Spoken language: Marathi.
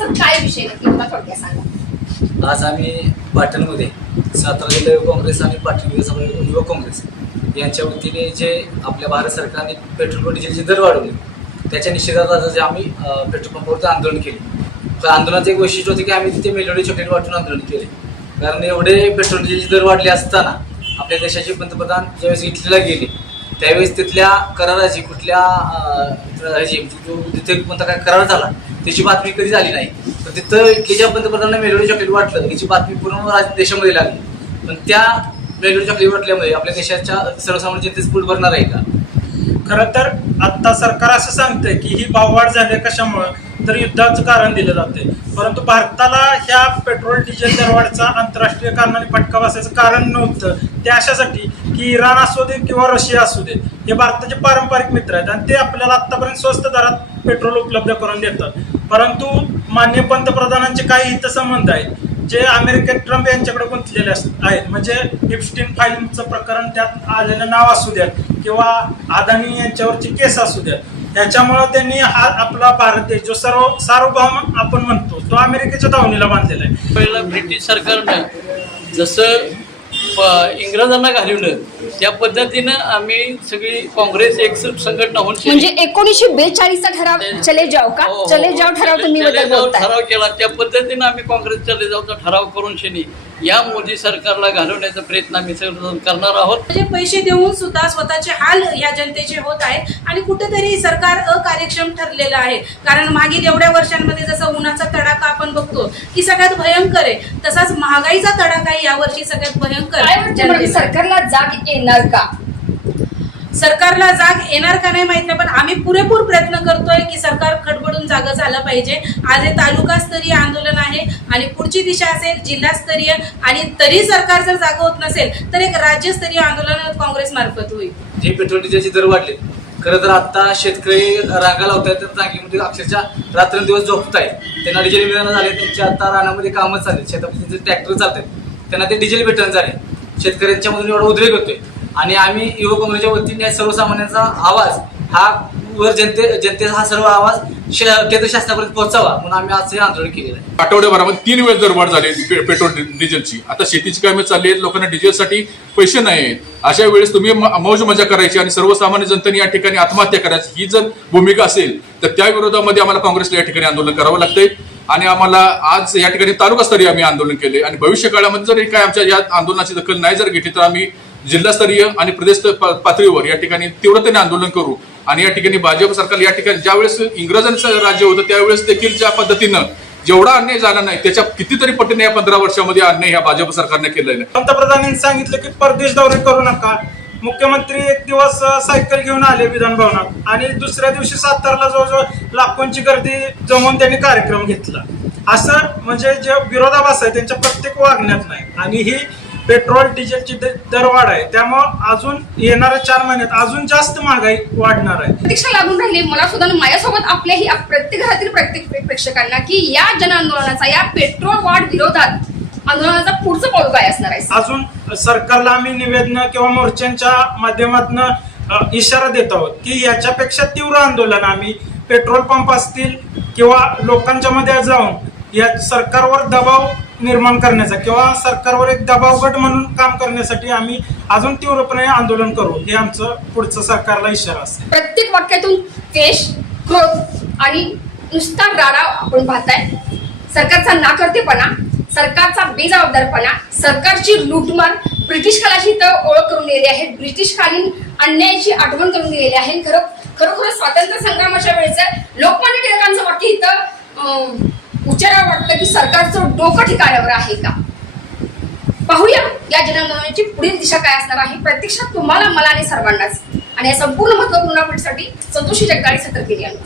असं काय विषय नक्की मला थोडक्यात सांगा. आज आम्ही पाटणमध्ये सातारा जिल्हा युवक काँग्रेस आणि पाटण विधानसभा युवक काँग्रेस यांच्या वतीने जे आपल्या भारत सरकारने पेट्रोल व डिझेलचे दर वाढवले त्याच्या निषेधार्थ आम्ही पेट्रोल पंपावरती आंदोलन केले. तर आंदोलनाचं एक वैशिष्ट्य होते की आम्ही तिथे मेलोडी चॉकलेट वाटून आंदोलन केले. कारण एवढे पेट्रोल डिझेलचे दर वाढले असताना आपल्या देशाचे पंतप्रधान ज्यावेळेस इटलीला गेले त्यावेळेस तिथल्या कराराची कुठल्या तिथे कोणता काय करार झाला त्याची बातमी कधी झाली नाही. तर तिथं इटलीच्या पंतप्रधानांना मेलोडी चॉकलेट वाटलं याची बातमी पूर्ण देशामध्ये लागली. पण त्या मेलोडी चॉकलेट वाटल्यामुळे आपल्या देशाच्या सर्वसामान्य जनतेच पोट भरणार आहे का? खरं तर आता सरकार असं सांगतंय की ही भाववाढ झाली कशामुळं, तर युद्धाचं कारण दिलं जाते. परंतु भारताला ह्या पेट्रोल डिझेल दरवाढीचा आंतरराष्ट्रीय कारणाने फटका बसायचं कारण नव्हतं. ते अशासाठी की इराण असू दे किंवा रशिया असू दे हे भारताचे पारंपरिक मित्र आहेत आणि ते आपल्याला आतापर्यंत स्वस्त दरात पेट्रोल उपलब्ध करून देतात. परंतु माननीय पंतप्रधानांचे काही हितसंबंध आहेत जे अमेरिकेत ट्रम्प यांच्याकडे गुंतलेले आहेत. म्हणजे इप्स्टीन फाईलचं प्रकरण त्यात आलेलं नाव असू द्या किंवा अदानी यांच्यावरची केस असू द्या, याच्यामुळे त्यांनी हा आपला भारत देश जो सार्वभौम आपण म्हणतो तो अमेरिकेच्या दावणीला बांधलेला आहे. पहिलं ब्रिटिश सरकारनं जसं इंग्रजांना घालवलं त्या पद्धतीनं आम्ही सगळी काँग्रेस एक संघटना होऊन म्हणजे 1942चा ठराव चले जाव का? चले जाव ठराव तुम्ही बद्दल बोलताय. ठराव केला त्या पद्धतीनं आम्ही काँग्रेस चले जावचा ठराव करून शनी या मोदी सरकारला घालवण्याचा प्रयत्न आम्ही करणार आहोत. म्हणजे पैसे देऊन सुद्धा स्वतःचे हाल या जनतेचे होत आहेत आणि कुठेतरी सरकार अकार्यक्षम ठरलेलं आहे. कारण मागील एवढ्या वर्षांमध्ये जसं उन्हाचा तडाखा आपण बघतो की सगळ्यात भयंकर आहे, तसाच महागाईचा तडाखा यावर्षी सगळ्यात भयंकर. सरकारला जाग येणार का? सरकारला जाग येणार का नाही माहित नाही, पण आम्ही पुरेपूर प्रयत्न करतोय की सरकार खडबडून जागं झालं पाहिजे. आज हे तालुकास्तरीय आंदोलन आहे आणि पुढची दिशा असेल जिल्हास्तरीय, आणि तरी सरकार जर जागं होत नसेल तर एक राज्यस्तरीय आंदोलन काँग्रेस मार्फत होईल. जे पेट्रोल डिझेलचे दर वाढले खरं तर आता शेतकरी रांगा लावतायत, तर रांगेमध्ये अक्षरशः रात्रंदिवस झोपतायत. त्यांना डिझेल मिळणं झाले, त्यांच्या आता रानामध्ये कामच चालले, शेतात ट्रॅक्टर चालतात, त्यांना ते डिझेल भेटणं झाले. शेतकऱ्यांच्या मधून एवढा उद्रेक होतोय आणि आम्ही युवक काँग्रेसच्या वतीने सर्वसामान्यांचा आवाज हा वर जनतेचा हा सर्व आवाज केंद्र शासनापर्यंत पोहोचावा म्हणून आम्ही आज हे आंदोलन केलेलं आहे. आठवड्याभरामध्ये 3 वेळेस दरवाढ झाली पेट्रोल डिझेलची. आता शेतीची कामे चालली आहेत, लोकांना डिझेलसाठी पैसे नाही आहेत. अशा वेळेस तुम्ही मौज मजा करायची आणि सर्वसामान्य जनतेने या ठिकाणी आत्महत्या करायची ही जर भूमिका असेल तर त्या विरोधामध्ये आम्हाला काँग्रेसला या ठिकाणी आंदोलन करावं लागतंय. आणि आम्हाला आज या ठिकाणी तालुकास्तरीय आम्ही आंदोलन केले आणि भविष्य काळामध्ये जर काय आमच्या या आंदोलनाची दखल नाही जर घेतली तर आम्ही जिल्हास्तरीय आणि प्रदेश पातळीवर या ठिकाणी तीव्रतेने आंदोलन करू. आणि या ठिकाणी भाजप सरकार या ठिकाणी ज्यावेळेस इंग्रजांचं राज्य होतं त्यावेळेस देखील ज्या पद्धतीनं जेवढा अन्याय झाला नाही त्याच्या कितीतरी पटीने या 15 वर्षामध्ये अन्याय ह्या भाजप सरकारने केलेला आहे. पंतप्रधानांनी सांगितलं की परदेश दौरे करू नका. मुख्यमंत्री एक दिवस सायकल घेऊन आले विधान भवनात आणि दुसऱ्या दिवशी सातारला जवळजवळ लाखोंची गर्दी जमवून त्यांनी कार्यक्रम घेतला. असं म्हणजे जे विरोधाभास आहे त्यांच्या प्रत्येक वागण्यात नाही. आणि ही पेट्रोल डिझेलची दरवाढ आहे, त्यामुळं अजून येणाऱ्या 4 महिन्यात अजून जास्त महागाई वाढणार आहे. प्रतीक्षा लागून राहिली मला सुद्धा माझ्यासोबत आपल्याही प्रत्येक घरातील प्रत्येक प्रेक्षकांना की या जन आंदोलनाचा या पेट्रोल वाढ विरोधात आंदोलनाचा पुढचं पाऊल काय असणार आहे? अजून सरकारला आम्ही निवेदन किंवा मोर्चांच्या माध्यमातून इशारा देत आहोत की याच्यापेक्षा तीव्र आंदोलन आम्ही पेट्रोल पंप असतील किंवा लोकांच्या मध्ये जाऊन या सरकारवर दबाव निर्माण करण्याचा किंवा सरकारवर एक दबाव गट म्हणून काम करण्यासाठी आम्ही अजून तीव्रपणे आंदोलन करू हे आमचं पुढचं सरकारला इशारा असेल. प्रत्येक वाक्यातून केश, क्रोध आणि नुसता राडा आपण पाहताय. सरकारचा नाकर्तेपणा, सरकारचा बेजबाबदारपणा, सरकारची लूटमार, ब्रिटिश काळाची इथं ओळख करून दिलेली आहे, ब्रिटिशकालीन अन्यायाची आठवण करून दिलेली आहे. खरोखर स्वातंत्र्य संग्रामाच्या वेळेचं लोकमान्य टिळकांचं वाक्य इथं उच्चारावं वाटतं की सरकारचं डोकं ठिकाण्यावर आहे का? पाहूया या जनआंदोलनाची पुढील दिशा काय असणार आहे. प्रत्यक्षात तुम्हाला, मला आणि सर्वांनाच. आणि या संपूर्ण महत्वपूर्ण अपडेटसाठी संतोषी जगदाळे सतर्क केली आहे.